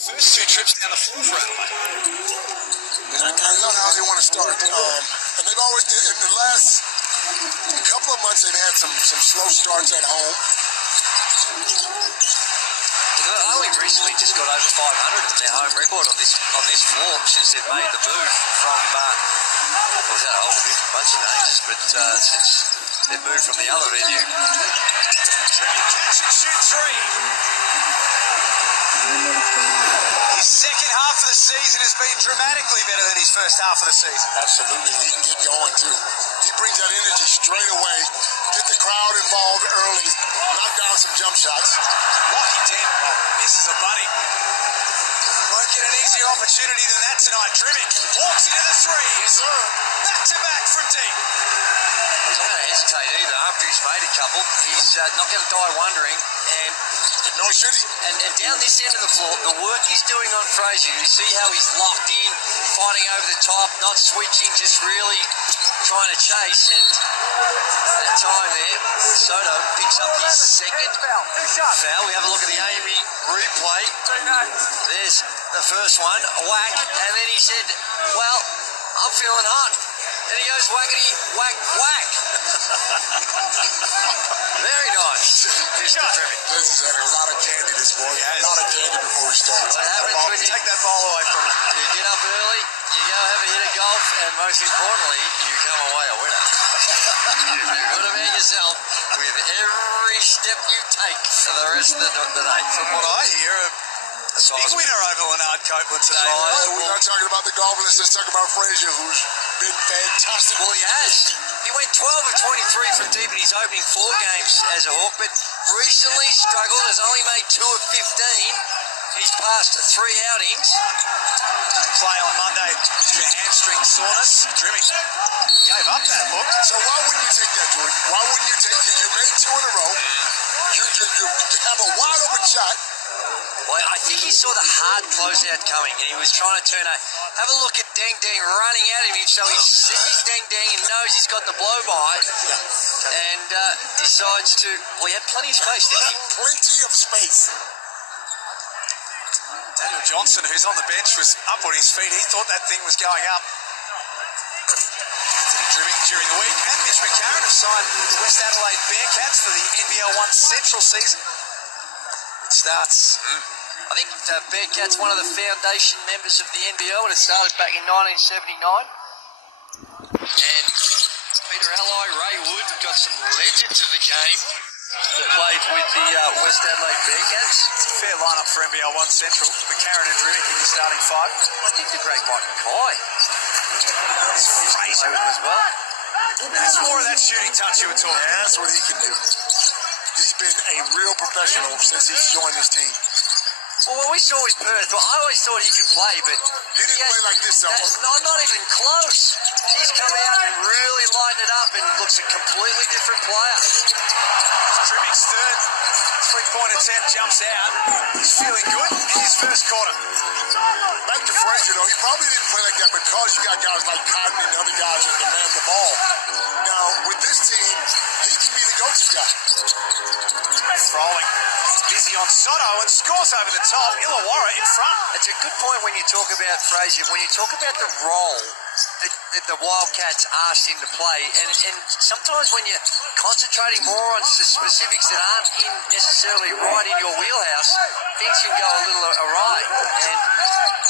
First two trips down the floor for Adelaide. I know how they want to start. And they've always, in the last couple of months, they've had some slow starts at home. They've only recently just got over 500 in their home record on this floor since they've made the move from, what was that, a whole different bunch of names, but since they've moved from the other venue. Catch and shoot three. His second half of the season has been dramatically better than his first half of the season. Absolutely. He can get going, too. He brings that energy straight away, get the crowd involved early, knock down some jump shots. Lucky 10. Misses a buddy. Won't get an easier opportunity than that tonight. Drimic walks into the three. Yes, sir. Back to back from deep. He's not going to hesitate either after he's made a couple. He's not going to die wondering. And no, should he? And down this end of the floor, the work he's doing on Frazier, you see how he's locked in, fighting over the top, not switching, just really trying to chase. And at the time there, Soto picks up his second foul. We have a look at the Amy replay. There's the first one, a whack, and then he said, well, I'm feeling hot. Then he goes whackety, whack, whack. Very nice. Mr. Drimic. This has had a lot of candy this morning. A lot of candy before we start. What happens when you take that ball away from him? You get up early, you go have a hit of golf, and most importantly, you come away a winner. You feel good about yourself with every step you take for the rest of the day. From what I hear, a big winner over Leonard Copeland today. We're not talking about the golf, let's talk about Frazier, who's been fantastic. Well, he has. He went 12 of 23 from deep in his opening 4 games as a Hawk, but recently struggled, has only made 2 of 15. He's passed 3 outings. Play on Monday due to hamstring soreness. Drimic gave up that look. So why wouldn't you take that, Jordan? Why wouldn't you take it? You made 2 in a row. You have a wide open shot. Well, I think he saw the hard closeout coming, and he was trying to turn a... Have a look at Deng Deng running at him, so he sees Deng Deng and knows he's got the blow-by, and decides to... Well, he had plenty of space, didn't he? Plenty of space. Daniel Johnson, who's on the bench, was up on his feet. He thought that thing was going up. Anthony Drimic during the week, and Mitch McCarron have signed the West Adelaide Bearcats for the NBL 1 Central season. It starts... I think Bearcats, one of the foundation members of the NBL, and it started back in 1979. And Peter Alloy, Ray Wood, got some legends of the game that played with the West Adelaide Bearcats. It's a fair lineup for NBL 1 Central. McCarron and Drimic in the starting 5. I think the great Mike Mackay is Fraser as well. That's more of that shooting touch you were talking about. That's what he can do. He's been a real professional since he's joined this team. Well, what we saw with Perth, well, I always thought he could play, but... He didn't play like this, though. No, not even close. He's come out and really lightened it up and looks a completely different player. Drimic's third three-point attempt jumps out. He's feeling good in his first quarter. Back to Frazier, though, he probably didn't play like that because you got guys like Cotton and other guys that demand the ball. Now, with this team, he can be the go-to guy. Rolling. Busy on Soto and scores over the top. Illawara in front. It's a good point when you talk about Frazier, when you talk about the role that the Wildcats asked him to play, and sometimes when you're concentrating more on specifics that aren't necessarily right in your wheelhouse, things can go a little awry. And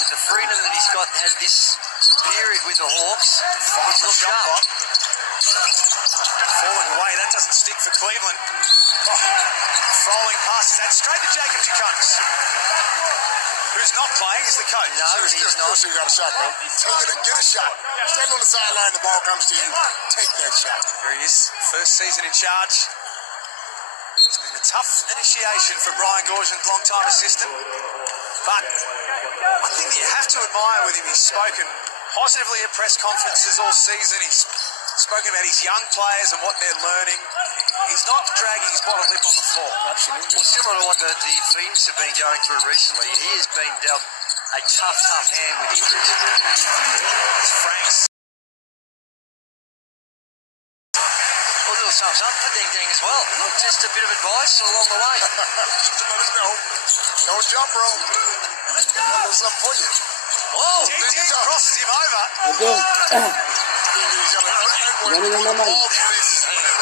with the freedom that he's got had this period with the Hawks, he's looked sharp. Falling away, that doesn't stick for Cleveland. Falling passes that straight to Jacob Jaconis. Who's not playing is the coach. No, he's not. You got a shot, bro. Get a shot. Stand on the sideline, the ball comes to you. Take that shot. There he is, first season in charge. It's been a tough initiation for Brian Gorshin, long-time assistant. But one thing that you have to admire with him, he's spoken positively at press conferences all season. He's spoken about his young players and what they're learning. He's not dragging his bottom lip on the floor. Absolutely. Well, similar to what the Phoenix have been going through recently, he has been dealt a tough hand with injuries. It's Franks. little something for Ding Ding as well. Just a bit of advice along the way. Just to let us know. Don't jump, bro. A little something for you. Oh, Ding Ding crosses him over. He's going to earn one ball to his hand.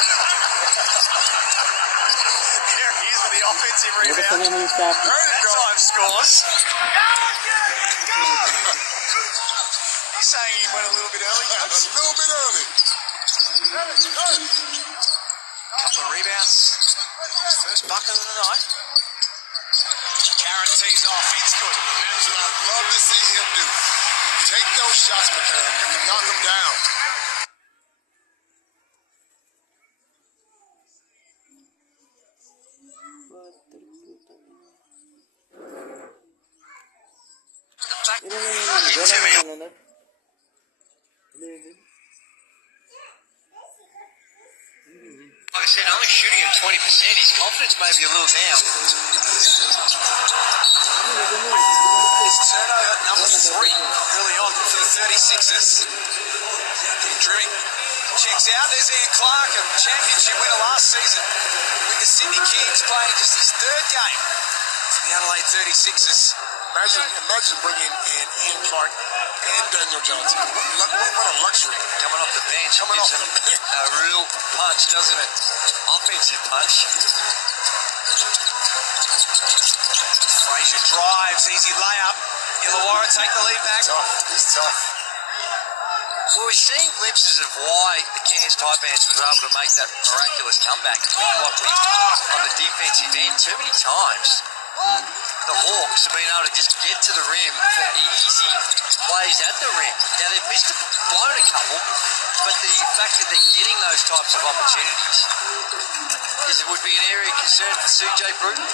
Here he is with the offensive rebound. There you go. That time scores. He's saying he went a little bit early. Just a little bit early. Couple of rebounds. First bucket of the night. Karen tees off. It's good. That's what I'd love to see him do. Take those shots, McCarron. You can knock them down. Like I said, only shooting at 20%. His confidence may be a little down. His turnover number 3 early on for the 36ers. Dribbling. Checks out. There's Ian Clark, a championship winner last season with the Sydney Kings, playing just his 3rd game for the Adelaide 36ers. Imagine bringing in Ian Clark and Daniel Johnson. What a luxury. Coming off the bench. Gives him a real punch, doesn't it? Offensive punch. Frazier drives. Easy layup. Illawara take the lead back. He's tough. Well, we're seeing glimpses of why the Cairns Taipans was able to make that miraculous comeback with Lockley on the defensive end. Too many times the Hawks have been able to just get to the rim for easy plays at the rim. Now, they've blown a couple, but the fact that they're getting those types of opportunities would be an area of concern for CJ Bruton.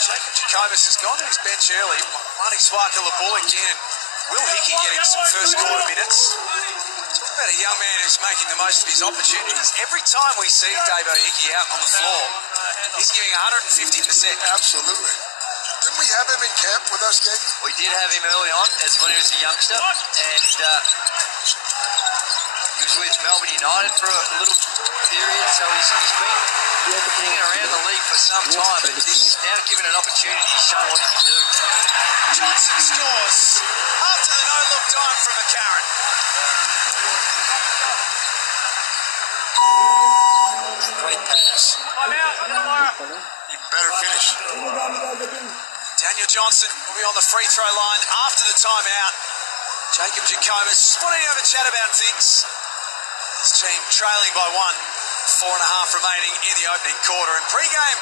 Jacob Jacobus has gone to his bench early. Marty Swaka-Labul again. Will Hickey getting some first quarter minutes. Talk about a young man who's making the most of his opportunities. Every time we see Davo Hickey out on the floor, he's giving 150%. Absolutely. Didn't we have him in camp with us, Gabe? We did have him early on as when he was a youngster, and he was with Melbourne United for a little period, so he's been hanging around the league for some time, but he's now given an opportunity. He's shown what he can do. Johnson scores after the no-look dime from McCarron. Great pass. Even better finish. Daniel Johnson will be on the free throw line after the timeout. Jacob Jacobus wanting to have a chat about things. His team trailing by 1, 4.5 remaining in the opening quarter. And pre-game,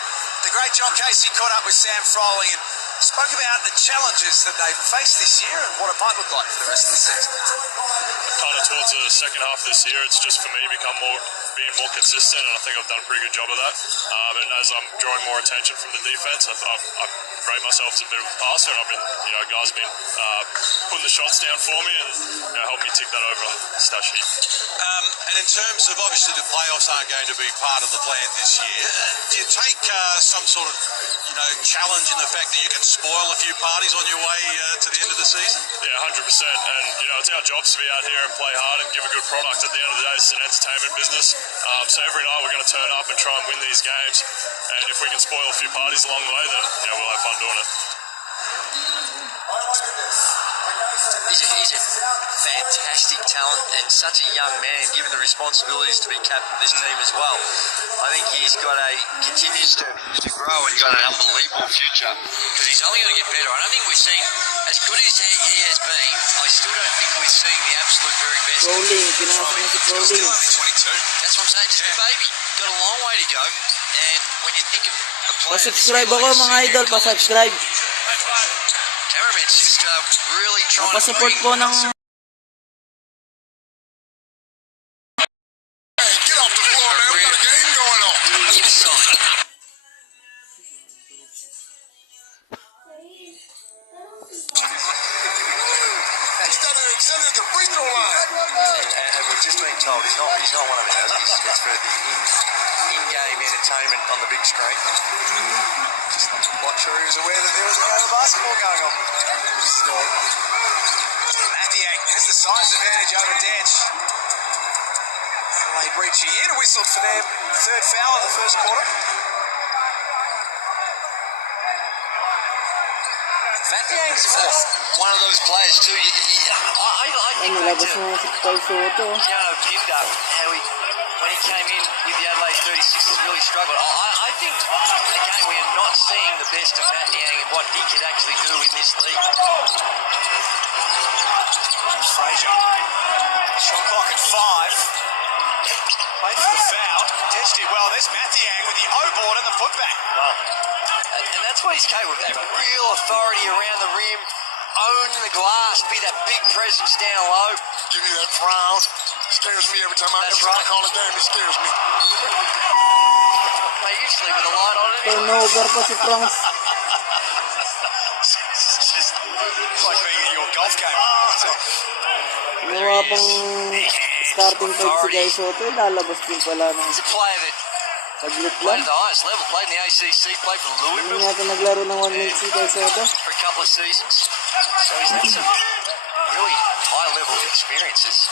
the great John Casey caught up with Sam Froling and spoke about the challenges that they've faced this year and what it might look like for the rest of the season. Kind of towards the second half of this year, it's just for me being more consistent, and I think I've done a pretty good job of that. And as I'm drawing more attention from the defense, I've rate myself as a bit of a passer, and I've been, guys have been putting the shots down for me and helping me tick that over on the stat sheet. And in terms of, obviously, the playoffs aren't going to be part of the plan this year, do you take some sort of, challenge in the fact that you can spoil a few parties on your way to the end of the season? Yeah, 100%. And, it's our jobs to be out here and play hard and give a good product. At the end of the day, it's an entertainment business. So every night we're going to turn up and try and win these games. And if we can spoil a few parties along the way, then, we'll have fun doing it. He's a fantastic talent and such a young man, given the responsibilities to be captain of this team as well. I think he's continues to grow and got an unbelievable future because he's only going to get better. I don't think we've seen, as good as he has been, I still don't think we're seeing the absolute very best. He's still only 22. That's what I'm saying, just a baby. Got a long way to go, and when you think of a player... Pa-subscribe ako mga idol, pa-subscribe. Cameraman's just really trying to Pa-support po ng... Get off the floor, man. We got a game going on. inside. He's down there extended at the free throw line. And we've just been told he's not one of ours. It's for the in-game entertainment on the big screen. Just not sure he was aware that there was a game of basketball going on. Mathiak has the size advantage over Dench. Adelaide reaching in, a whistle for their third foul in the first quarter. Mathiang's one of those players too. I think back Nilabas to na si Kai Soto. Jano Pinda, how when he came in with the Adelaide 36ers, really struggled. I think, again, we are not seeing the best of Mathiang and what he could actually do in this league. Frazier, shot clock at 5. Played for the foul, ditched it well. There's Mathiang with the O-board and the putback. And that's what he's capable of, that real authority around the rim, own the glass, be that big presence down low. Give you that frown. Scares me every time I call a game. It scares me. Usually with a light on it. Turnover pa si Franz. It's just like being at your golf game. Nawa pang starting point si Kai Soto. Lalabas din pala ng He's a player that taglit played lang. at the highest level, played in the ACC, played for Hindi Louisville natin naglaro ng 1 minute si Kai Soto. for a couple of seasons. So he's had some really high level experiences.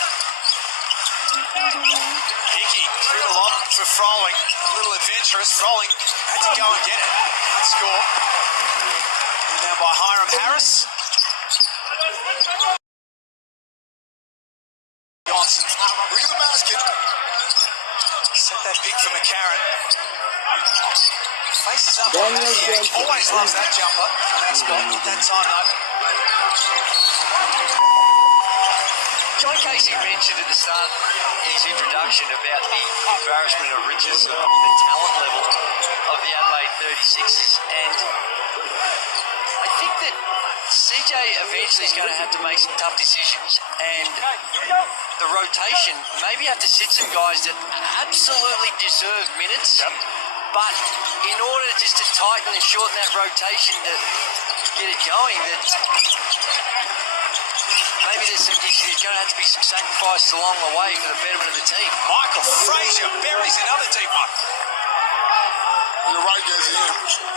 Hickey threw the lob for Froling. A little adventurous. Froling had to go and get it. Score. And now by Hiram Harris. Johnson. Look at the basket. Set that big for McCarron. Faces up on Daniel Mathiang. Johnson. Always loves that jumper from that spot. That time though. John Casey mentioned at the start in his introduction about the embarrassment of riches of the talent level of the Adelaide 36ers, and I think that CJ eventually is going to have to make some tough decisions, and the rotation, maybe have to sit some guys that absolutely deserve minutes, but in order just to tighten and shorten that rotation to get it going, that maybe there's going to have to be some sacrifices along the way for the betterment of the team. Michael Frazier buries another deep one. You're right, Desi,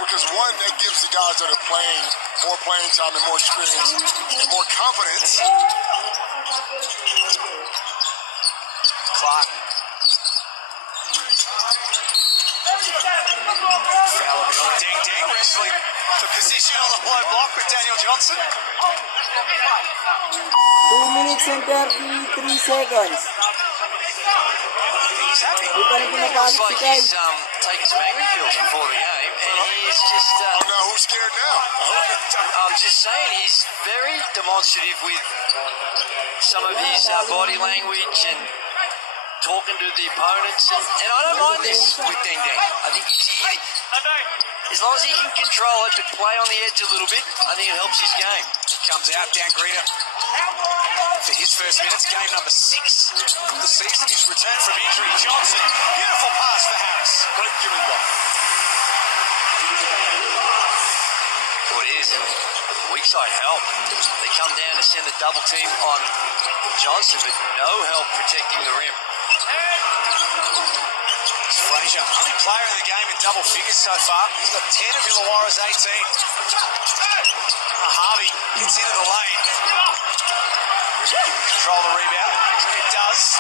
because one, that gives the guys that are playing more playing time and more experience and more confidence. Clark. Fowler beyond Deng wrestling for position on the low block with Daniel Johnson. 2 minutes and 33 seconds. He's happy. Di pa rin pinapalik Looks si like Kai. he's taking some angry pills before the game, and he is just. Oh, no, who's scared now? I'm just saying he's very demonstrative with some of his body language and talking to the opponents, and I don't mind this with Deng. I think as long as he can control it, to play on the edge a little bit, I think it helps his game. Comes out, Dan Greta for his first minutes, game number 6 of the season. His return from injury, Johnson. Beautiful pass for Harris. Great giving up. Well, it is, and weak side help. They come down to send the double team on Johnson, but no help protecting the rim. It's Frazier, only player in the game in double figures so far. He's got 10 of Illawara's 18. Harvey gets into the lane. Control the rebound. It does.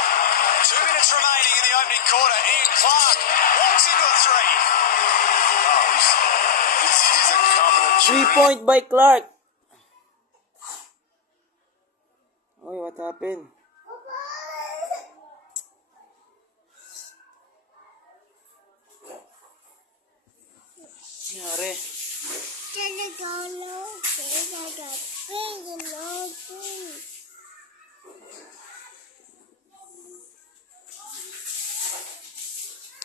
2 minutes remaining in the opening quarter. Ian Clark walks into a three. Oh, he's a confident 3-point by Clark. Oy, what happened? Nangyari.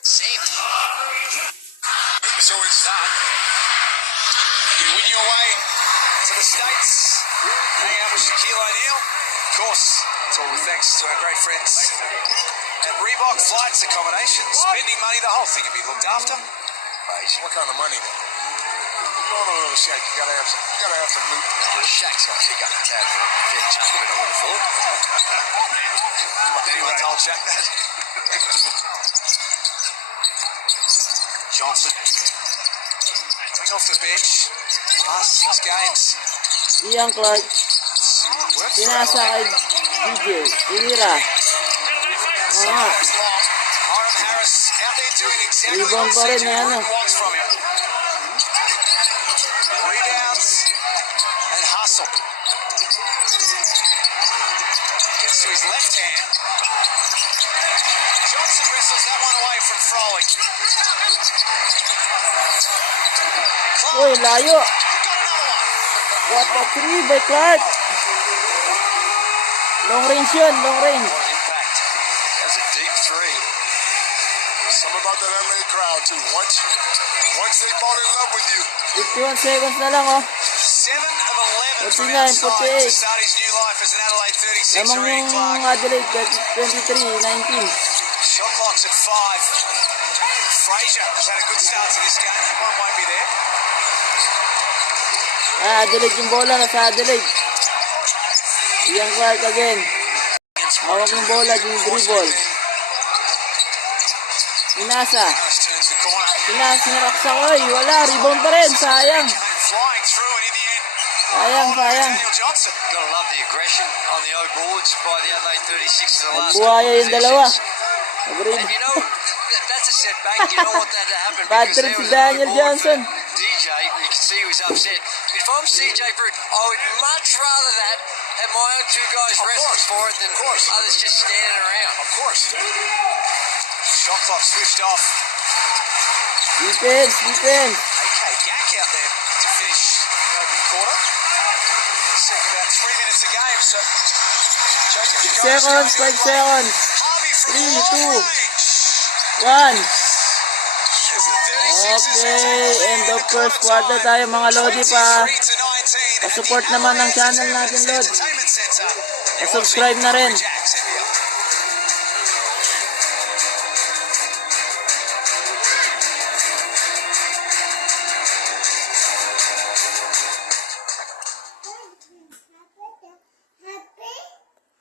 Same. So it's that. You win your way to the States. Hanging out with Shaquille O'Neal. Of course, it's all with thanks to our great friends at Reebok Flights Accommodations. Spending money, the whole thing will be looked after. What kind of money? No, Shaq. You gotta have some loot. Shaq's actually got a tag for a fair chunk of it, I would have thought. Anyone told Shaq that? Johnson coming off the bench. Last 6 games. Ian Clark. Worked for Pinasa kay Adelaide. DJ. Tinira. Mga. Out there doing exactly Rebound what pa rin CJ na ano. Root wants from him. Rebounds and hustle. Gets to his left hand. Johnson wrestles that one away from Frolic. Uy, layo. Got another one. What a three by Clark. Long range yun, long range. What an impact. That was a deep three. Something about that LA crowd too. Once they fall in love with you, 51 seconds na lang, oh. 7 of 11 from 49, outside 48. to start his new life as an Adelaide 36 Lamang Reed yung Clark. Adelaide, 23-19. Shot clock's at 5. Frazier has had a good start to this game. That one won't be there. Adelaide yung bola, nasa Adelaide. Ian Clark again. Hawak yung bola, yung dribble. Pinasa. Just turns the corner. Pinasa, naraksa ko, wala, rebound pa rin, sayang. Flying through and in the end, Sayang. Daniel Johnson. Gotta love the aggression on the O boards by the Adelaide 36 in the last Buhaya yung dalawa. And you know, that's a setback. You know what that happened Bad because trip there si was an Daniel O board Johnson. for DJ, and you can see he was upset. If I'm CJ Brute, I would much rather that have my own two guys wrestling for it than others just standing around. of course. Shot clock switched off. Defense. AK Yak out there to finish the opening quarter. Seeing about 3 minutes a game, so Jacob Seconds, 5 seconds. Harvey from 3, long 2, range. 1. As the 36ers Okay, end of first quarter tayo mga Lodi pa. Pa-support naman ng channel natin, Lod. Pa-subscribe na rin.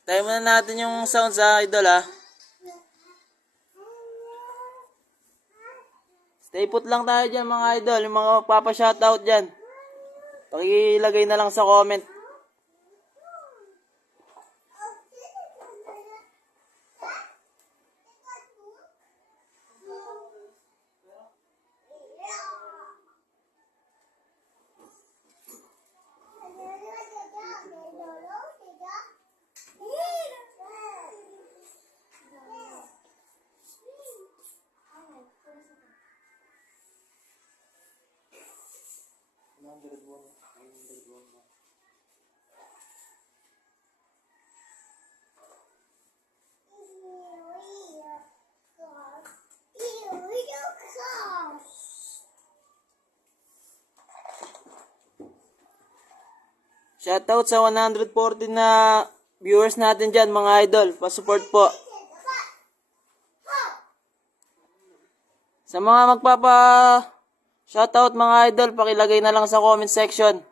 Tayo muna natin yung sound sa idol, ha. Stay put lang tayo dyan mga idol. Yung mga magpapa-shoutout dyan, pakilagay na lang sa comment. Shoutout sa 114 na viewers natin dyan mga idol. Pa-support po. Sa mga shoutout mga idol, pakilagay na lang sa comment section.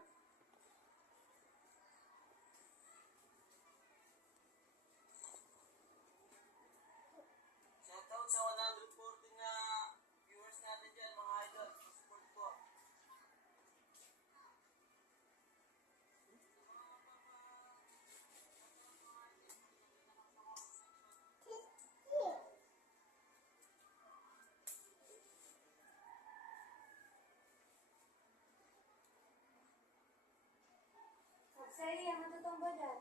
Shoutout sa 114 na viewers natin dyan mga idol. Pa-support po. Saya yang tutong badan.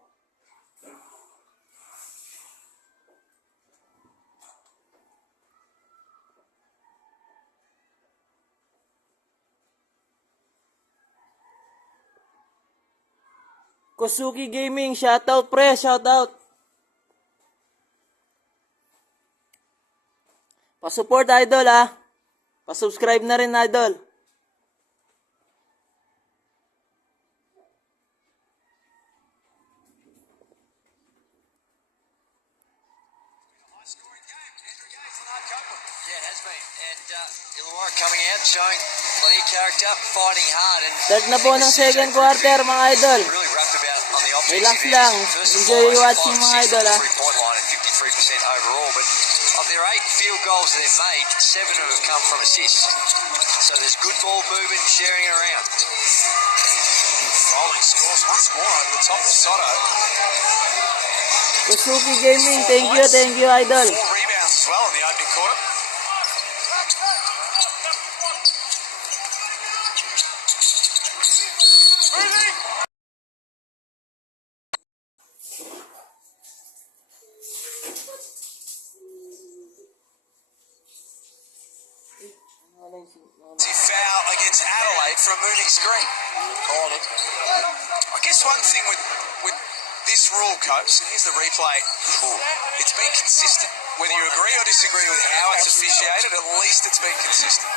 Kosuki Gaming, shoutout pre, shoutout. Pa-support idol, ha. Pa-subscribe na rin idol. Yeah, it has been. And Illawara coming out, showing plenty of character, fighting hard. And Start na po ng second quarter mga idol. really wrapped about on the offensive Relax end. lang. First and Enjoy foremost, watching mga 5 idol, ha. 3-point line at 53% overall. But of their 8 field goals that they've made, 7 of them have come from assists. So there's good ball movement, sharing it around. Rolling scores once more over the top of Soto. Kosuki Gaming, thank you idol. 4 rebounds as well in the opening quarter. Foul against Adelaide for a moving screen. Called it. I guess one thing with this rule, Coach, and here's the replay, it's been consistent. Whether you agree or disagree with how it's officiated, at least it's been consistent.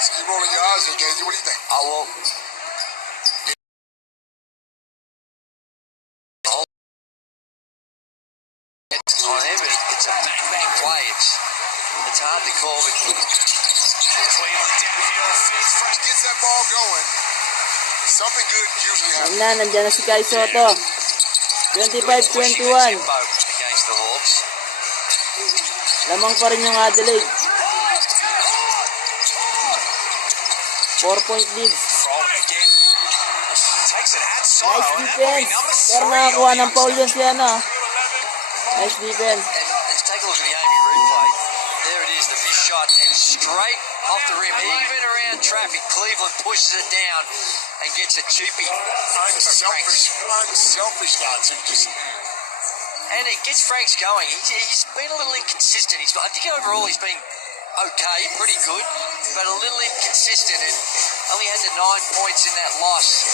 So you're rolling your eyes here, Gazy. What do you think? Oh, well, on him, but it's a bang play. It's hard to call. But Cleveland downhill, Frank Gets that ball going. Something good usually happens. Nandiyan na si Kai Soto. 25-21. against the Hawks. Lamang pa rin yung Adelaide. 4-point lead. Rolling again. Takes it at Nice Silo. defense. Pero nakakuha ng foul yan siya, no? Nice defense. And let's take a look at the Amy replay. There it is, the missed shot, and straight off the rim, even around traffic, Cleveland pushes it down and gets a cheapie. Unselfish guys who just. And it gets Franks going. He's been a little inconsistent. I think overall he's been okay, pretty good, but a little inconsistent, and only had the 9 points in that loss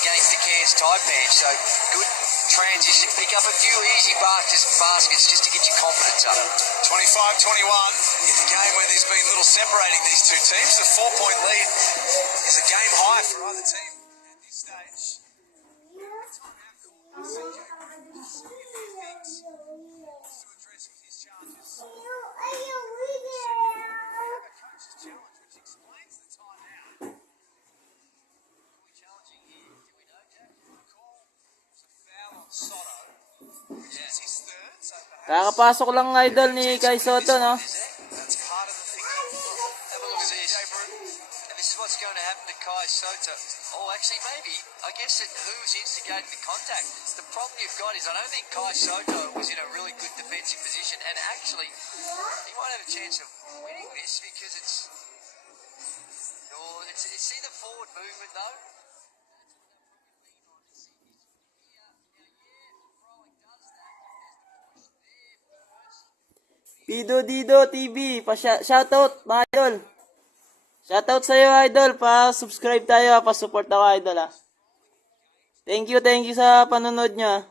against the Cairns Taipans. So good transition, pick up a few easy baskets just to get your confidence up. 25-21 in the game where there's been little separating these two teams. The 4-point lead is a game high for either team at this stage. Addressing his charges. Coach's challenge, which explains the timeout. Are we challenging here? Do we know, Jack? Call was a foul on Soto, which is his third, so perhaps Kakapasok lang idol ni Kai Soto, no? that's part of the thing. Have a look at this. And this is what's going to happen to Kai Soto. Oh, actually, maybe. I guess it who's instigating the contact. The problem you've got is I don't think Kai Soto was in a really good defensive position, and actually, he might have a chance of winning this because it's. Oh, see the forward movement though. Pido Dido TV, shoutout mga idol. Shoutout sa iyo idol, pa-subscribe tayo, pa-support ako idol ah. Thank you sa panonood nyo.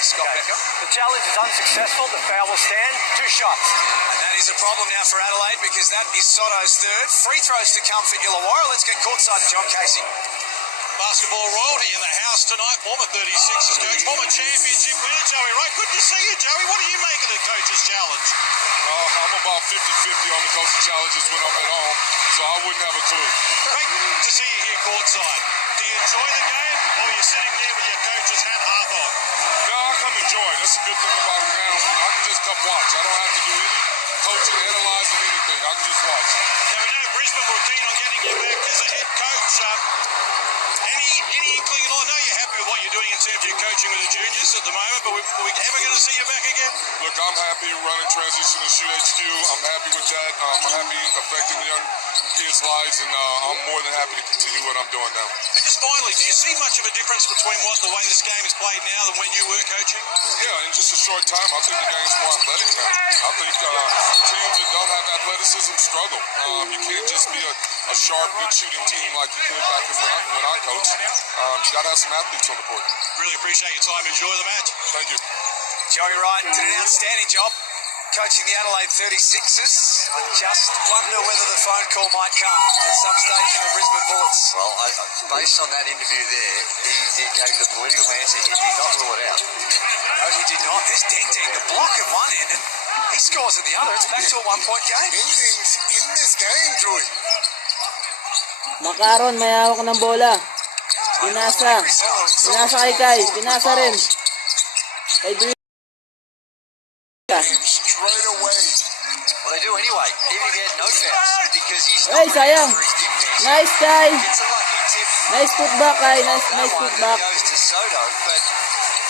Scott Becker. The challenge is unsuccessful. The foul will stand. 2 shots. And that is a problem now for Adelaide because that is Soto's third. Free throws to come for Illawara. Let's get courtside to John Casey. Basketball royalty in the house tonight. Former 36ers coach, former championship winner Joey Wright. Good to see you, Joey. What do you make of the coach's challenge? I'm about 50-50 on the coaching challenges when I'm at home, so I wouldn't have a clue. Great to see you here courtside. Do you enjoy the game, or are you sitting there with your coach's hat half on? No, I come enjoy. That's a good thing about it now. I can just come watch. I don't have to do any coaching, analyzing anything. I can just watch. Now, we know Brisbane were keen on getting you back as a head coach. Any inkling at all? I know you're happy with what you're doing in terms of your coaching with the juniors at the moment, but are we ever going to see you back again? Look, I'm happy running transition and shoot HQ. I'm happy with that. I'm happy affecting young kids' lives, and I'm more than happy to continue what I'm doing now. And just finally, do you see much of a difference between the way this game is played now than when you were coaching? Yeah, in just a short time, I think the game's more athletic now. I think teams that don't have athleticism struggle. You can't just be a sharp, good shooting team like you could back when I coached. You got to have some athletes on the court. Really appreciate your time. Enjoy the match. Thank you. Joey Wright did an outstanding job coaching the Adelaide 36ers. I just wonder whether the phone call might come at some stage from the Brisbane Bullets. Well, based on that interview there, he gave the political answer. He did not rule it out. No, he did not. This Ding the block at one end, and he scores at the other. It's back to a 1-point game. Endings in this game, Joey. Makaron, may hawak ng bola. Pinasa kay Kai, pinasa rin. Kay Dwayne. Straight away. Well, they do anyway, even if he had no fouls, because he's Hey, sayang. for his defense. Nice Kai. It's a lucky tip. Nice putback Kai, nice That one putback. goes to Soto, but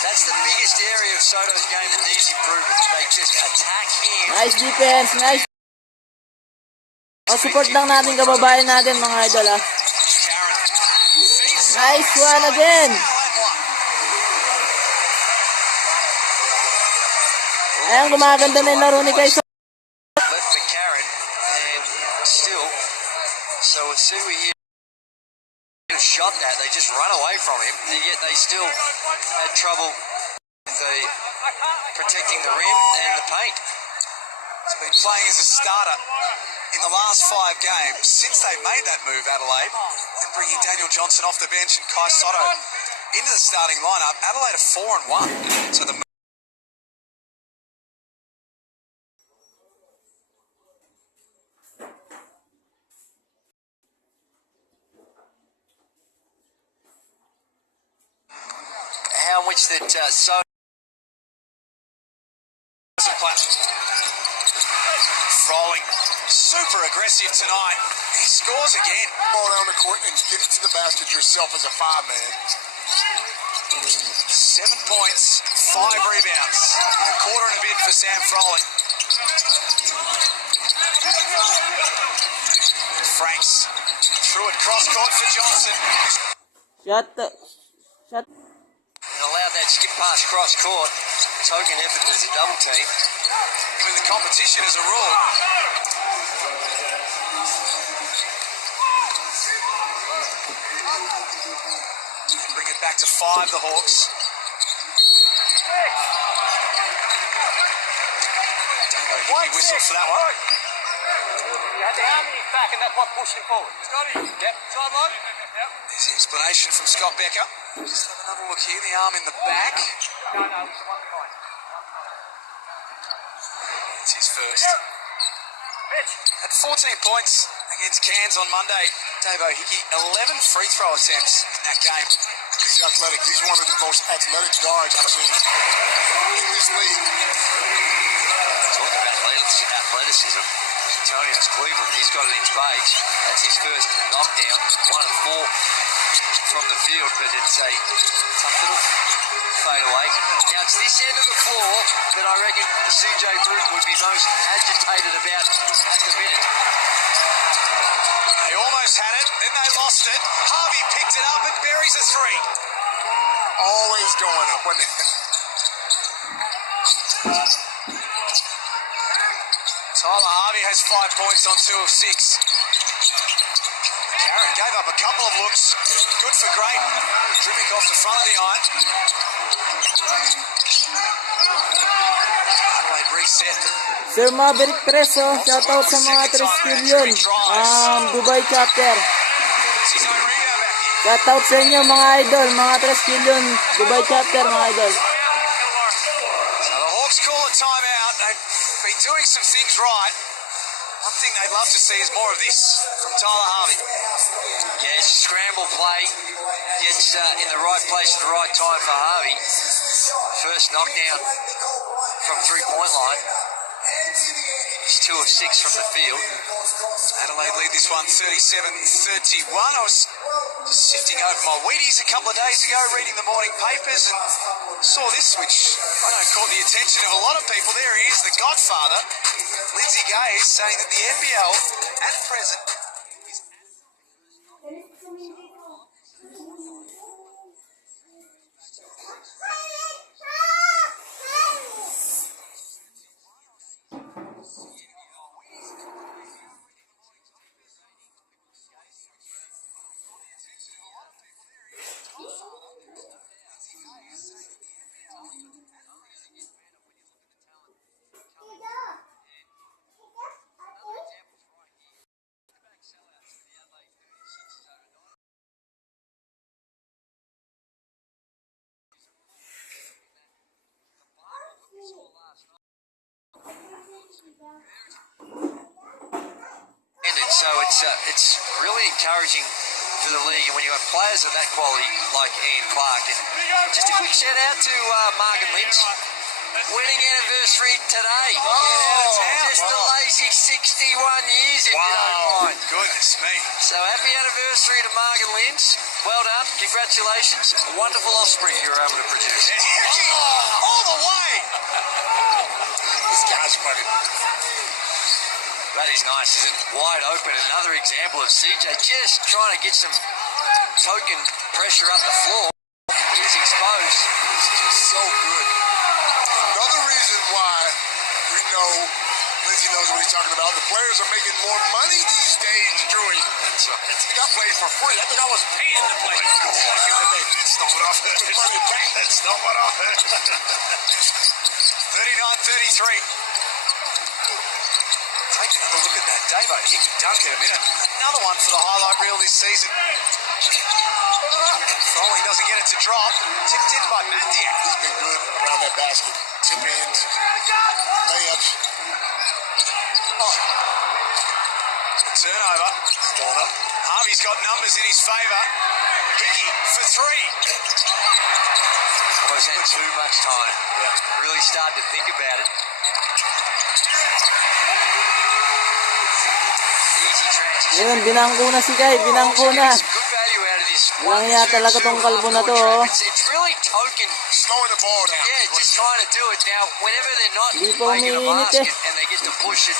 that's the biggest area of with Soto's game that needs improvement. They just attack him. Nice defense, nice. Support lang natin kababayan natin mga idol Karen. Nice one again. Ayan, gumaganda na yung laro ni Kaiso. Left for Karen, and still, so as soon as we hear shot that, they just run away from him, and yet they still had trouble protecting the rim and the paint. He's been playing as a starter in the last 5 games since they made that move, Adelaide, and bringing Daniel Johnson off the bench and Kai Sotto into the starting lineup. Adelaide are 4-1, so the How much that Soto Froling, super aggressive tonight. He scores again. Ball down the court and get it to the basket yourself as a 5-man. 7 points, 5 rebounds. A quarter and a bit for Sam Froling. Franks threw it cross court for Johnson. Shot. and allowed that skip pass cross court. Token effort was a double team. Given the competition as a rule. Bring it back to 5, the Hawks. Hickey whistle for that one. You had the harmony back and that's what pushed him forward. Scotty. Yep. Sideline. Yep. There's the explanation from Scott Becker. Just have another look here. The arm in the back. No, it's the one behind. It's his first. Had 14 points against Cairns on Monday. Dave Hickey, 11 free throw attempts in that game. He's athletic. He's one of the most athletic guards I've seen in this league. Talking about athleticism, Antonio's Cleveland, he's got it in spades. That's his first knockdown, 1 of 4 from the field, but it's a tough little fade away. Now it's this end of the floor that I reckon CJ Bruton would be most agitated about at the minute. They almost had it, then they lost it. Harvey picked it up and buries a 3. Always going up. Tyler Harvey has 5 points on 2 of 6. Karen gave up a couple of looks. Good for Grayton. Dribbling off the front of the iron. Adelaide reset. Sir Maverick Preso, shoutout sa mga 3 skill yun. Dubai chapter. It's his own rebound back here. Shoutout sa inyo mga idol, mga 3 skill yun. Dubai chapter mga idol. So the Hawks call a timeout. They've been doing some things right. One thing they'd love to see is more of this from Tyler Harvey. Yeah, it's a scramble play. Gets in the right place at the right time for Harvey. First knockdown from 3-point line. He's 2 of 6 from the field. Adelaide lead this one 37-31. I was just sifting over my Wheaties a couple of days ago, reading the morning papers, and saw this, which I know caught the attention of a lot of people. There he is, the Godfather, Lindsay Gaze, saying that the NBL at present is... So it's really encouraging for the league, and when you have players of that quality like Ian Clark, and just a quick shout out to Margaret Lynch, wedding anniversary today. Just the lazy 61 years, if you don't mind. Goodness me. So happy anniversary to Margaret Lynch. Well done, congratulations. A wonderful offspring you were able to produce. All the way nice money. That is nice, isn't it? Wide open. Another example of CJ just trying to get some token pressure up the floor. Gets exposed. It's just so good. Another reason why we know Lindsay knows what he's talking about. The players are making more money these days, Drewy. That's right. I got played for free. I think I was paying to play. Back in the day. Stop it off. Put money back. Stop it off. 39-33. Take another look at that. Davo, he can dunk in a minute. Another one for the highlight reel this season. Froling doesn't get it to drop. Tipped in by Matthew. He's been good around that basket. Tip ins, layups. Oh. Turnover. Harvey's got numbers in his favour. Hickey for three. Almost had too much time. Yeah. Really started to think about it. Easy transition. Ayun, binangko na si Kai, binangko na. Some good value out of this. Walang iya talaga tong kalbo na to, oh. It's really token. Slowing the ball down. Yeah, just trying to do it. Now, whenever they're not Hindi pa making a umiinit basket eh. and they get to push it,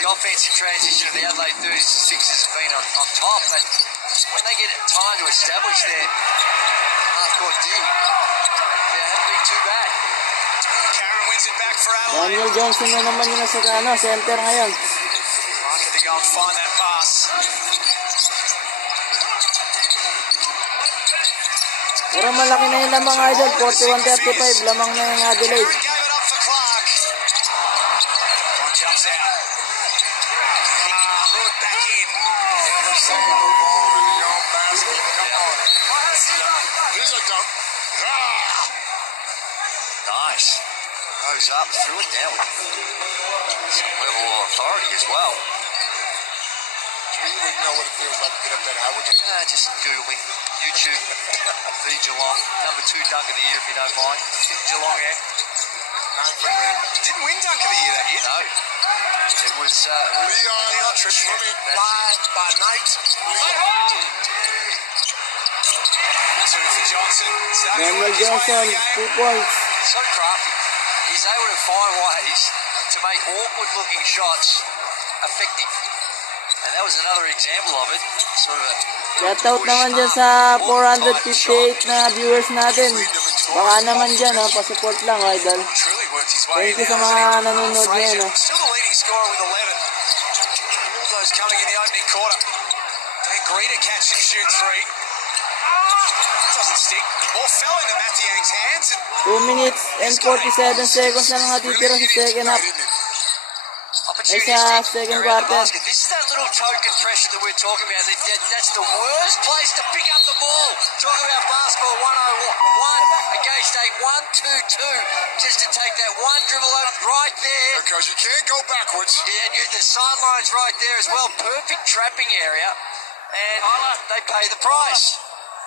the offensive transition of the Adelaide 36ers has been on top, but when they get time to establish their half-court D, they haven't been too bad. Karen wins it back for Adelaide. Daniel Johnson na naman yun sa center ngayon. Parker to go and find that pass. Pero malaki na yung lamang, idol. 41-35, lamang na yung Adelaide. Karen gave it up for Clark. One jumps out. Look back in. Never say the ball in your own basket. Come on. Here's a dunk. Nice. Goes up, threw it down with some level of authority as well. You wouldn't know what it feels like to get up that high, would you? Just Google me. YouTube. V Geelong. Number 2 dunk of the year, if you don't mind. Geelong, yeah. Didn't win dunk of the year that year. No. It was Leon swimming by night. Leon. Two for Johnson. Starting to Daniel work his way Johnson, in the game. 2 points. so crafty. He's able to find ways to make awkward-looking shots effective. And that was another example of it. Sort of a Shoutout naman dyan sa 458 na viewers natin. Baka naman dyan, pa-support lang, idol. Truly worked his way Thank you in sa there, mga hasn't he? nanonood Fraser, ngayon. still the leading scorer with 11. All those coming in the opening quarter. Dan Greta catch and shoot three. Doesn't stick. The ball fell into Matthew Yang's hands. 2 minutes and 47 seconds na lang natitira sa second half. opportunities Sa to second around the quarter. basket. This is that little token pressure that we're talking about. That's the worst place to pick up the ball. Talking about basketball 101 against a 1-2-2. Just to take that one dribble over right there. Because you can't go backwards. Yeah, and the sideline's right there as well. Perfect trapping area. And they pay the price.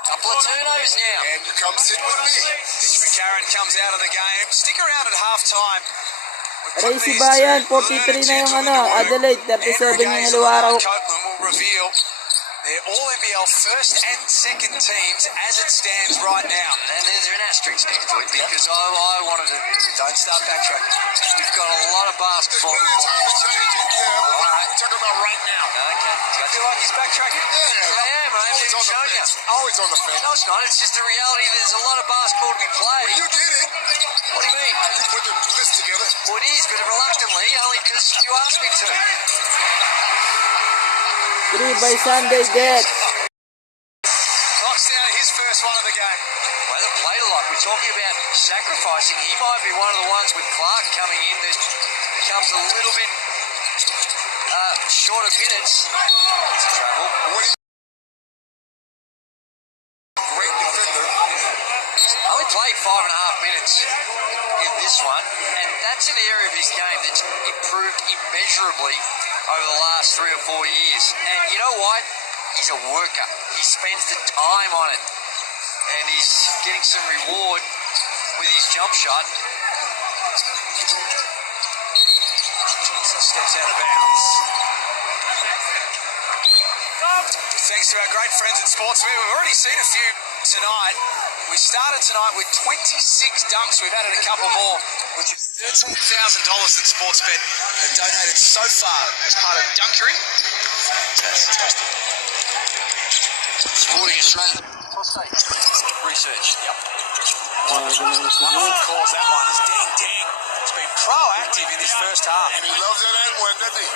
Couple of turnovers now. And you come sit with me. Mitch McCarron comes out of the game. Stick around at halftime. Ray Sibayan, 43 na yung Adelaide, 37 yung Illawara. Copeland will reveal their All-NBL first and second teams as it stands right now. And there's an asterisk next to it because I wanted to. Don't start backtracking. We've got a lot of There's basketball. plenty of time to change it. Yeah, but we're talking about right now. Okay. You feel like he's backtracking? Yeah. I am. I haven't Always even on the shown you. fence. Always on the fence. No, it's not. It's just the reality. There's a lot of basketball to be played. You did it. What do you mean? You put the list together. Well, it is, but reluctantly, only because you asked me to. 3 by Sunday Death. Knocks down his first one of the game. Well, they played a lot. We're talking about sacrificing. He might be one of the ones with Clark coming in that becomes a little bit short of minutes. It's trouble. Great defender. Only played 5.5 minutes in this one, and that's an area of his game that's improved immeasurably over the last 3 or 4 years. And you know what? He's a worker. He spends the time on it, and he's getting some reward with his jump shot. Steps out of bounds. thanks to our great friends at Sportsman. We've already seen a few tonight. We started tonight with 26 dunks. We've added a couple more, which is $13,000 that Sportsbet have donated so far as part of Dunkery. Fantastic. Sporting Australia. Research. Yep. One calls that one as Dang Dang. He's been proactive in this first half. And he loves that N-word, doesn't he?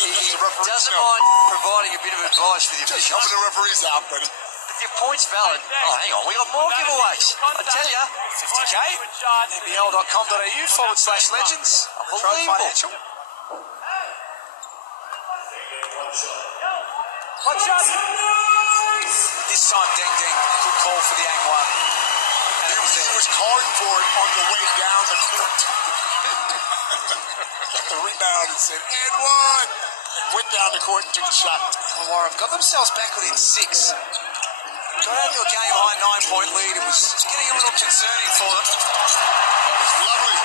He doesn't mind providing a bit of advice for the Just officials. helping the referees out, buddy. But your point's valid. Oh, hang on. We got more giveaways. I tell you, 50k. nbl.com.au/legends. Unbelievable. This time, Deng Deng, good call for the Ang one. And He was calling for it on the way down the court. Got the rebound and said, and one. And went down the court and took the shot. Illawara have got themselves back within 6. Got out to a game-high 9-point lead. It was getting a little concerning for them. That was lovely.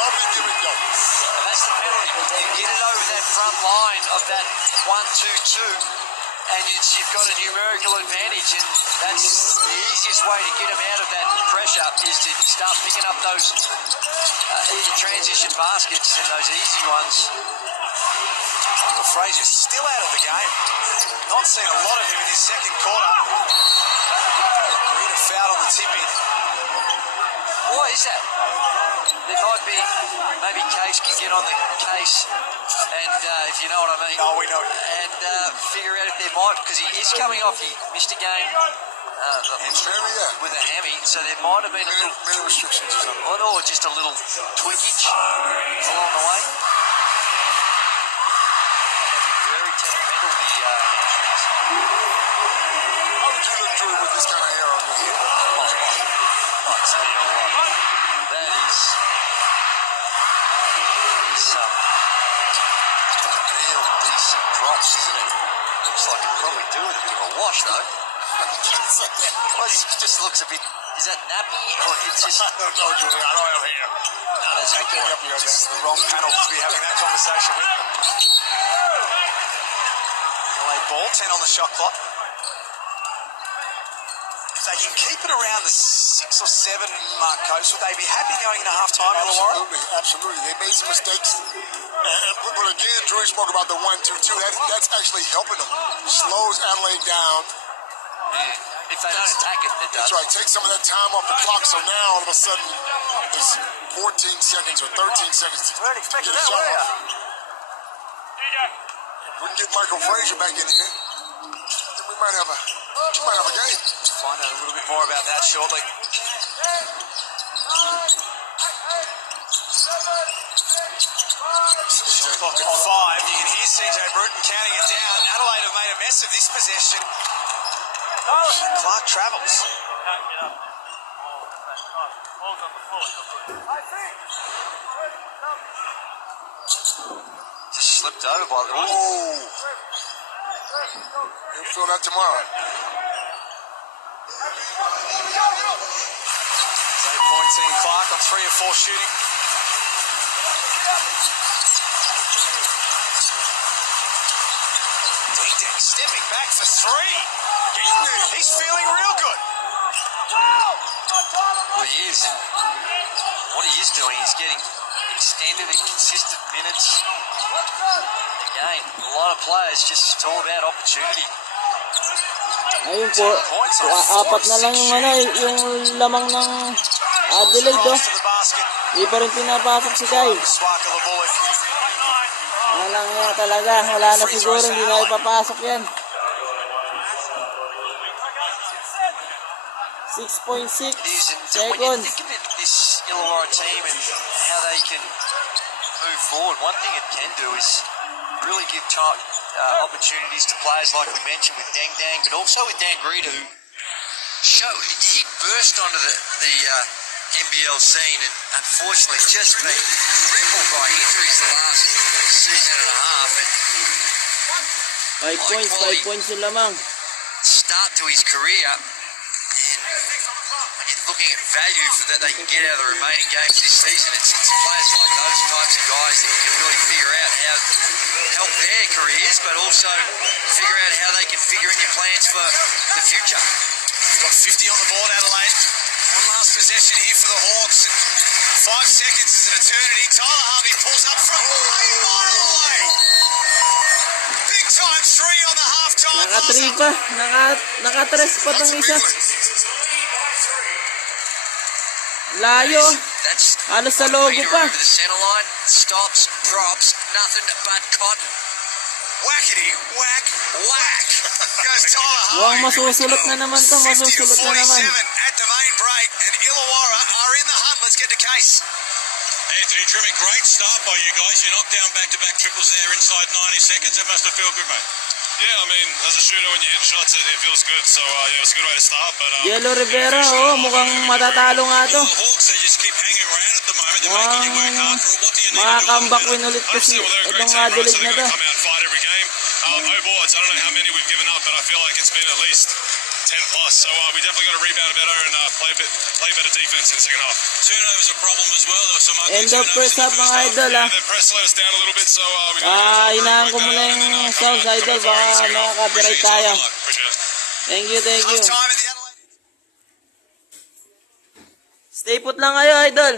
Lovely give and go. And that's the penalty. You get it over that front line of that 1-2-2, and you've got a numerical advantage, and that's the easiest way to get them out of that pressure is to start picking up those transition baskets and those easy ones. Michael Fraser's still out of the game. Not seen a lot of him in his second quarter. Green a foul on the tip-in. Why is that? There might be, maybe Case can get on the case, and if you know what I mean. No, we know. And figure out if there might, because he is coming off, he missed a game with a hammy, so there might have been a little Many restrictions or something. or just a little tweakage along the way. Very temperamental, the hamstrings. How would you look through with this kind of hair on your head? I tell you what, that is some real decent drops, isn't it? Looks like it probably do with a bit of a wash, though. Well, it just looks a bit. Is that nappy or it's just? I don't know, Julian. I don't have hair. No, that's a good point. Just the wrong panel to be having that conversation with. Adelaide ball, 10 on the shot clock. If they can keep it around the 6 or 7 mark, Coach, would they be happy going into half-time, Illawara? Absolutely. They made some mistakes. But again, Drew spoke about the 1-2-2. That's actually helping them. Slows Adelaide down. Yeah. If they don't attack it, it does. That's right. Take some of that time off the clock. So now, all of a sudden, there's 14 seconds or 13 seconds to Weren't expecting get a that, shot were off. you? We can get Michael Frazier back in here. Then we might have a game. Find out a little bit more about that shortly. Shot clock at 5. You can hear CJ Bruton counting it down. Adelaide have made a mess of this possession. Clark travels. Just slipped over by the. Oh. He'll feel that tomorrow. 8 points in Clark on 3 of 4 shooting. Deng stepping back for 3. He's feeling real good. Well, he is. And what he is doing is getting extended and consistent minutes. Again, a lot of players just all about opportunity. Ayun po, apat na lang yung yung lamang ng Adelaide, oh. Hindi pa rin pinapasok si Kai. Wala lang nga talaga, wala na siguro, hindi na ipapasok yan. 6.6 When you seconds. think about this Illawara team and how they can move forward, one thing it can do is really give opportunities to players like we mentioned with Deng Deng, but also with Dan Greta, who he burst onto the NBL scene and unfortunately just been crippled by injuries the last season and a half. And 5 points yung lamang. start to his career. And when you look value that they can get out of the remaining games this season. It's players like those types of guys that can really figure out how to help their careers, but also figure out how they can figure in your plans for the future. We've got 50 on the board, Adelaide. One last possession here for the Hawks. 5 seconds is an eternity. Tyler Harvey pulls up from a mile away. Big time three on the half-time Naka-3 buzzer. pa. Naka-3 pa That's tong a isa. big one. Layo. That's Halos sa logo Peter pa. over the centre line, stops, drops, nothing but cotton. Whackety, whack, whack. Goes Tyler Harvey. Mukhang masusulot na naman to. 50 to Masusulot na 47 naman. at the main break, and Illawara are in the hunt. Let's get to Case. Anthony Trimmick, great start by you guys. You knocked down back-to-back triples there inside 90 seconds. It must have felt good, mate. Yeah, I mean, as a shooter, when you hit shots, it feels good. So, yeah, it was a good way to start. But Yellow Rivera, oh, mukhang matatalo nga to. Well, the Hawks, they just keep hanging around at the moment. They're making you work hard for it. What do you need to do? Makakambak win ulit kasi Obviously, well, they're a great itong team, right? So Adelaide they've na got to. to come out and fight every game. No boards. I don't know how many we've given up, but I feel like it's been at least 10 plus. So we definitely got to rebound better and play better defense in the second half. Turnovers a problem as well. There were some ugly End of turnovers first in the half, first mga half. idol, ah. The press let us down a little bit, so we got Hinaan ko muna yung sounds, idol. Baka makaka-copyright tayo. Appreciate it. Thank you. Half-time at the Adelaide. Stay put lang kayo, idol.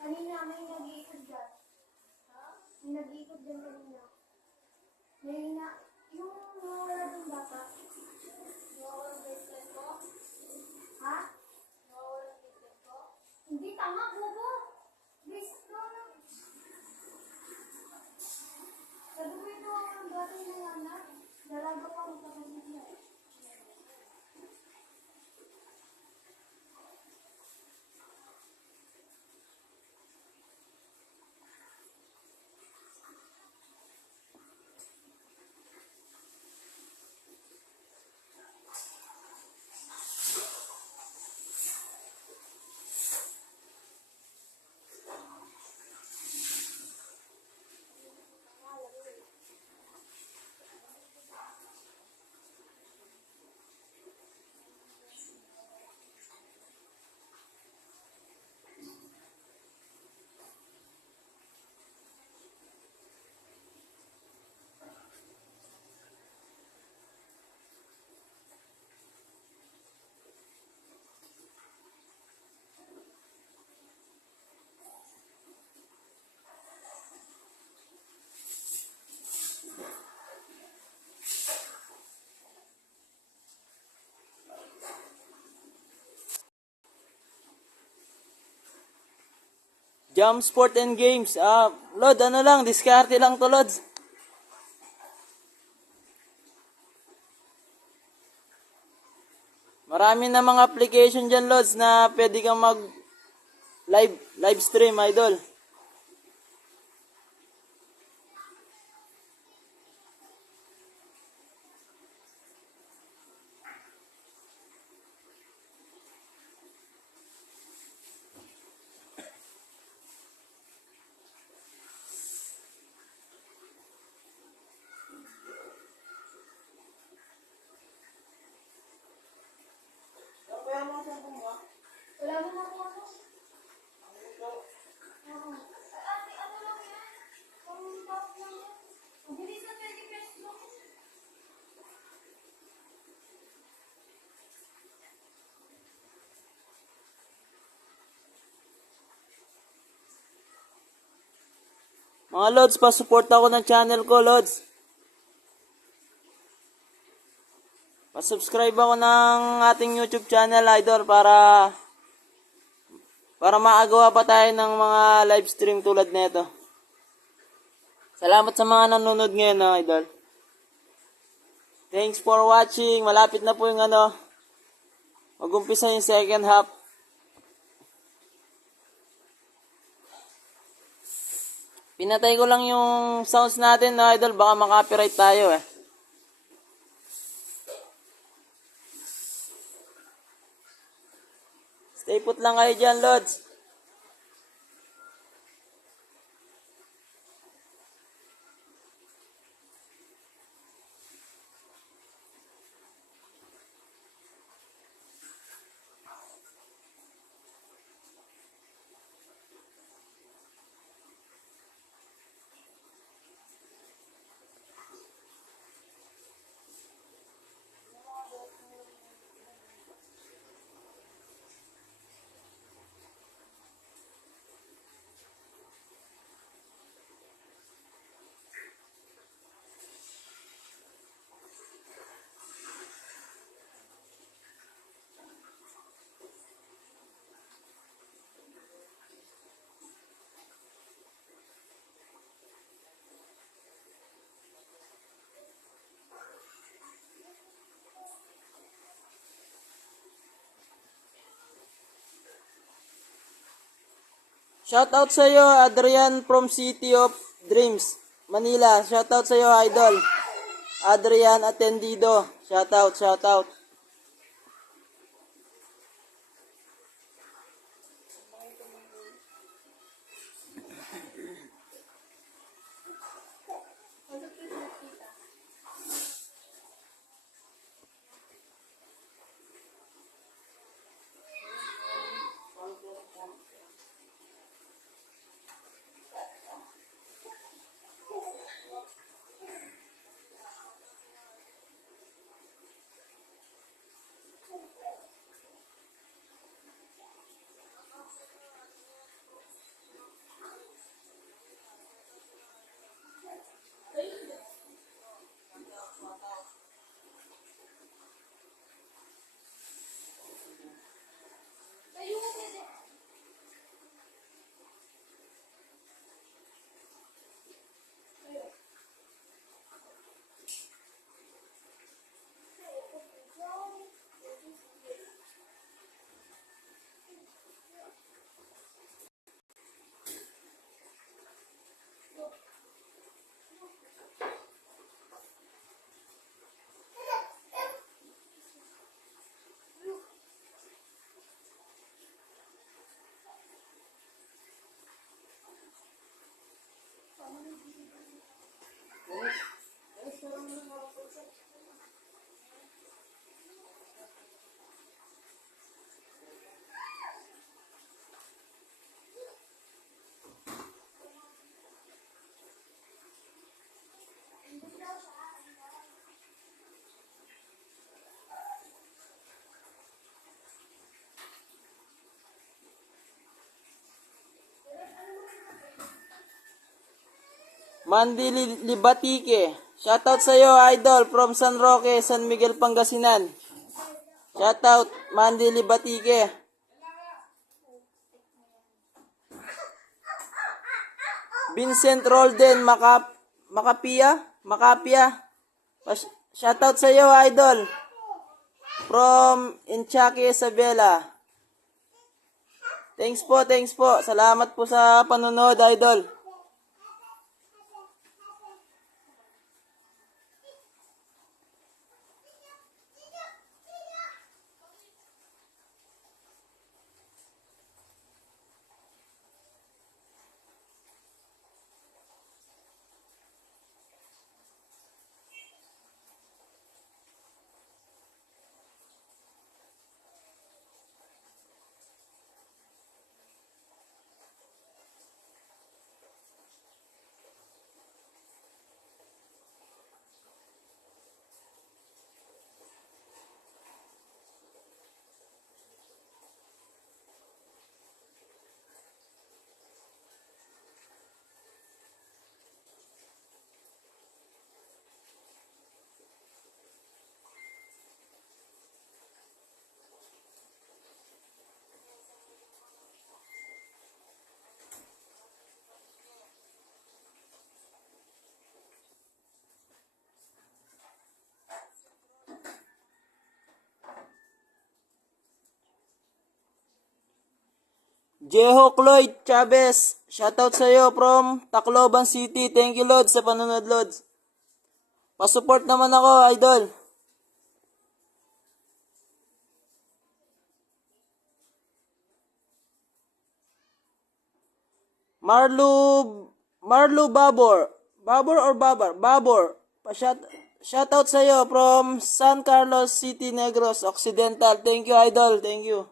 Kanina may nag-iikot dyan. May nag-iikot dyan kanina. May yung nawawala ng bata. Nawawala ng bracelet ko? Ha? Nawawala ng bracelet ko? Hindi, tama, bobo. Bracelet ko na. Sabi ko ito ang bata ng anak. Dalaga pa ang kapatid niya. Jump Sport and Games. Lod, ano lang, diskarte lang to, Lods. Marami na mga application dyan, Lods, na pwede kang mag live stream, idol. Wala mo na ako. Ate, ano lang yan? Ang top lang yan. Ang bilis na 20 pesos lang. Mga Lods, pa-support ako ng channel ko, Lods. Pa-subscribe ako ng ating YouTube channel, idol, para maagawa pa tayo ng mga live stream tulad nito. Salamat sa mga nanonood ngayon, idol. Thanks for watching. Malapit na po yung mag-umpisa yung second half. Pinatay ko lang yung sounds natin, idol. Baka makapiright tayo, eh. Stay put lang kayo dyan, Lods. Shoutout sa iyo, Adrian from City of Dreams, Manila. Shoutout sa iyo, idol. Adrian Atendido. Shoutout. Mandy Libatike. Shoutout sa iyo, idol, from San Roque, San Miguel, Pangasinan. Shoutout, Mandy Libatike. Vincent Rolden Makapia. Shoutout sa iyo, idol. from Inchaki, Isabela. Thanks po, thanks po. Salamat po sa panonood, idol. Jeho Cloyd Chavez, shoutout sa iyo from Tacloban City. Thank you, Lods, sa panonood, Lods. Pasupport naman ako, idol. Marlu Babor. Babor or Babar? Babor. Shoutout sa iyo from San Carlos City, Negros Occidental. Thank you, idol. Thank you.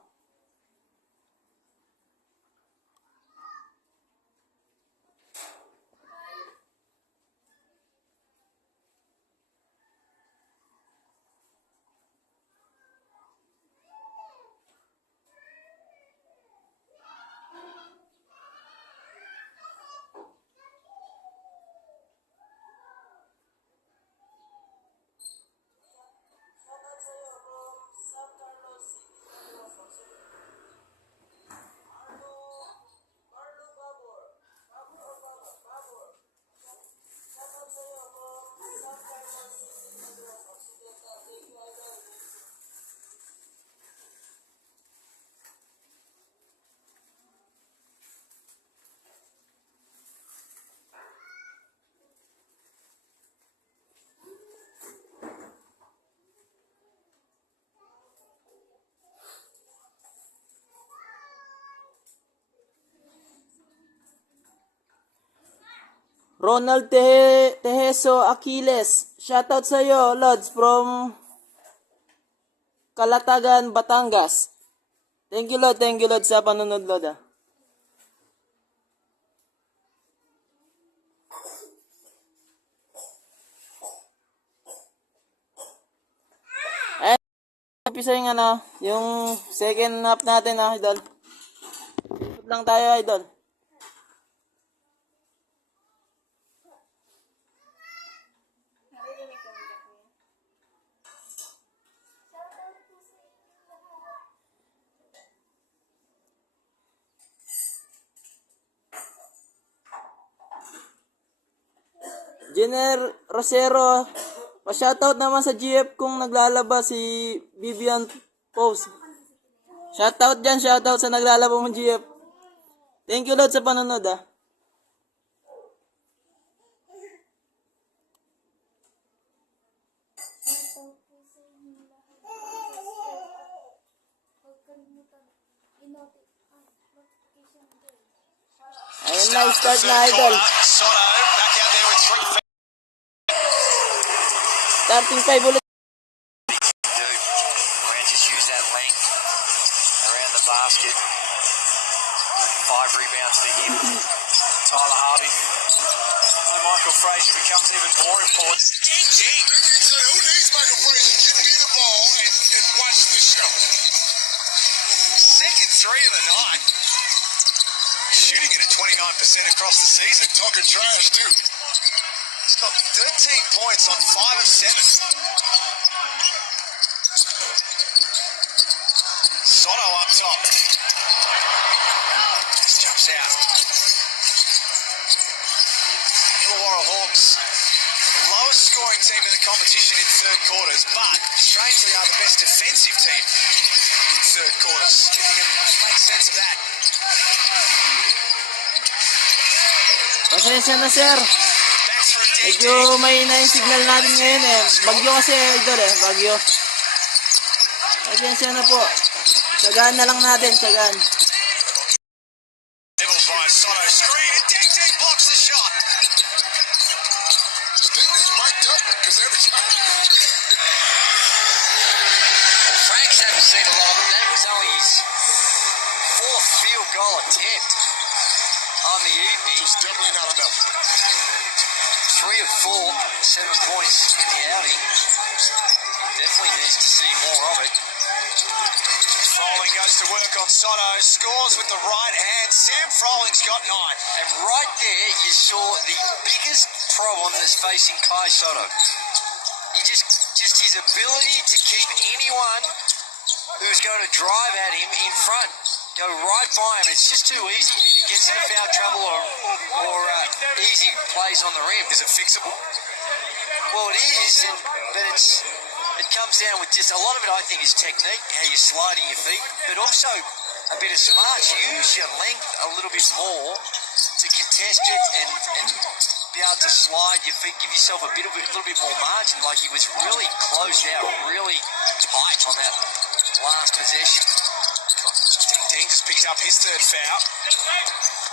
Ronald Tejeso Aquiles. Shoutout sa iyo, Lods, from Calatagan, Batangas. Thank you, Lord. Thank you, Lord, sa panunod, Lord. Ayan, umpisa yung yung second half natin, idol. Ikot lang tayo, idol. Jenner Rosero, pa-shoutout naman sa GF kung naglalaba si Vivian Post. Shoutout dyan, shoutout sa naglalaba mong GF. Thank you, Lord, sa panonood, Ayun na, start na, idol. Starting 5 ulit. Just use that length around the basket. 5 rebounds for him. Tyler Harvey. Michael Frazier becomes even more important. Who needs Michael Frazier? Give me the ball and watch the show. Second three of the night. Shooting it at 29% across the season. Talking trash, too. He's got 13 points on 5 of 7. Soto up top. Just jumps out. Illawara Hawks, the lowest scoring team in the competition in third quarters, but Strange they are the best defensive team in third quarters. If you can make sense of that. Pasensya na, sir. Backs for a deep Medyo mahina yung signal natin ngayon eh. Bagyo kasi, idol eh. Bagyo. Pasensya na po. Tsagaan na lang natin, tsagaan. Nibbled by Soto. Screen and DT blocks the shot. Stingley's mic'd up because every time. Franks haven't seen a lot of it. That was only his fourth field goal attempt on the evening. It's definitely not enough. 3 of 4, 7 points in the outing. Definitely needs to see more of it. Froling goes to work on Soto. Scores with the right hand. Sam Froling's got 9. And right there, you saw the biggest problem that's facing Kai Soto. He just his ability to keep anyone who's going to drive at him in front. Go right by him. It's just too easy. He gets into foul trouble or easy plays on the rim. Is it fixable? Well, it is, but it comes down with just a lot of it. I think is technique, how you're sliding your feet, but also a bit of smarts. Use your length a little bit more to contest it and be able to slide your feet. Give yourself a little bit more margin. Like he was really closed out, really tight on that last possession. Dean just picked up his third foul.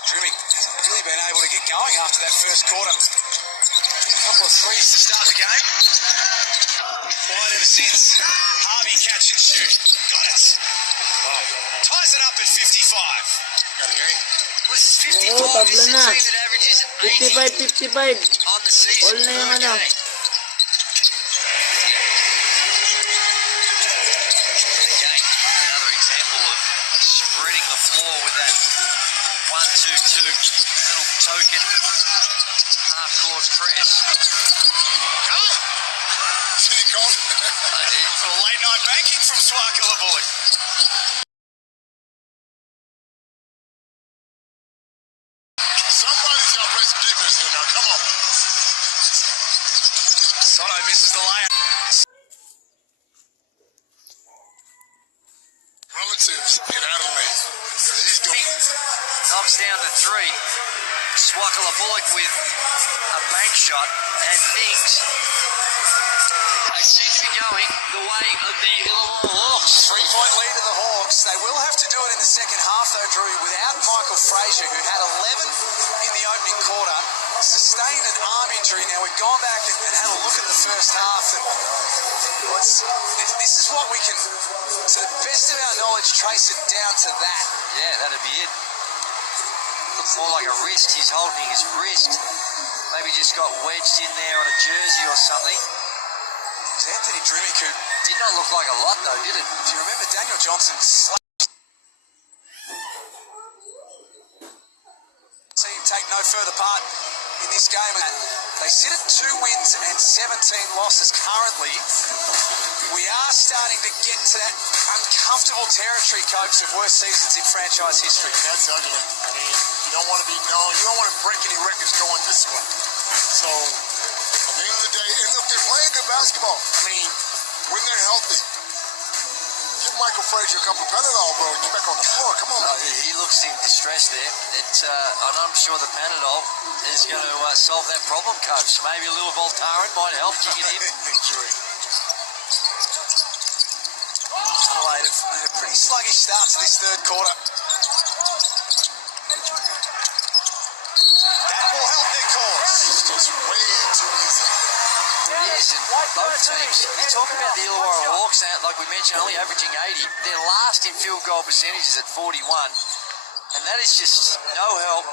Trimming really been able to get going after that first quarter. A couple of threes to start the game. Quiet ever since. Harvey catch and shoot. Got it. Ties it up at 55. Got a game. Was 55. Oo, tabla This is a na. team that averages 80 55. on the season All na yung per ano. game. Again, another example of spreading the floor with that 1-2-2 little token half-court press. See it going? For late night banking from Swakala boy. Somebody's got to play some defense here now. Come on. Soto misses the layup. Relatives in Adelaide. He's going. Knocks down the three. Swakala Bullock with a bank shot, and things they seem to be going the way of the Illawara Hawks. 3-point lead to the Hawks. They will have to do it in the second half, though, Drew, without Michael Frazier, who had 11 in the opening quarter, sustained an arm injury. Now, we've gone back and had a look at the first half. This is what we can, to the best of our knowledge, trace it down to that. Yeah, that'd be it. Looks more like a wrist. He's holding his wrist. Maybe just got wedged in there on a jersey or something. It's Anthony Drimmick, who, Did not look like a lot though, did it? if you remember, Daniel Johnson slapped. See him take no further part in this game. They sit at 2 wins and 17 losses currently. We are starting to get to that uncomfortable territory, Copes, of worst seasons in franchise history. And that's ugly. I mean, you don't want to be known. You don't want to break any records going this way. So, at the end of the day, and look, they're playing good basketball. I mean, when they're healthy, give Michael Frazier a couple of Panadol, bro, and get back on the floor. Come on. He looks in distress there. And I'm sure the Panadol is going to solve that problem, Coach. Maybe a little Voltaren might help kick it in. Adelaide have had a pretty sluggish start to this third quarter. That will help their cause. It's just way too easy. It is, and both teams, you talk about the Illawara Hawks, like we mentioned, only averaging 80. They're last in field goal percentages at 41, and that is just no help.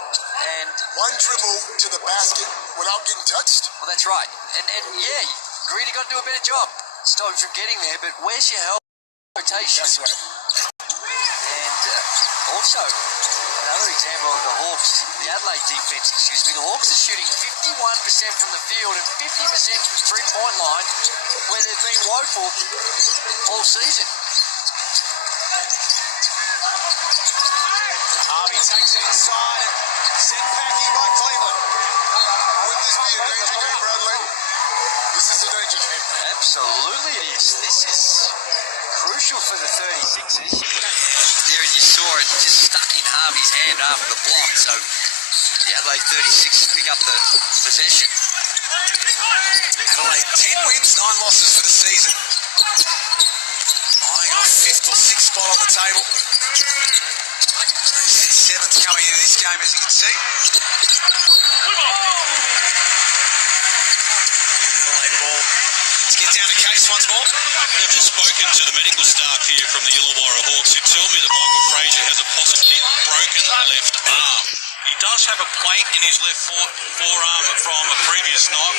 And, One dribble to the basket without getting touched. well, that's right. And yeah, Greedy got to do a better job. Stop him from getting there, but where's your help? Rotation. That's right. And also, another example of the Hawks, the Adelaide defense, the Hawks are shooting 51% from the field and 50% from the three-point line, where they've been woeful all season. Harvey takes it inside and sent packing by Cleveland. Wouldn't this be a danger game for Adelaide? This is a danger game. Absolutely it is. This is crucial for the 36ers. There, and you saw it just stuck in Harvey's hand after the block, so the Adelaide 36ers pick up the possession. Adelaide, 10 wins, 9 losses for the season. Eyeing off 5th or 6th spot on the table. 7th coming into this game, as you can see. Adelaide ball. Let's get down to Case once more. I've just spoken to the medical staff here from the Illawara Hawks who tell me that Michael Frazier has a possibly broken left arm. He does have a plate in his left forearm from a previous knock.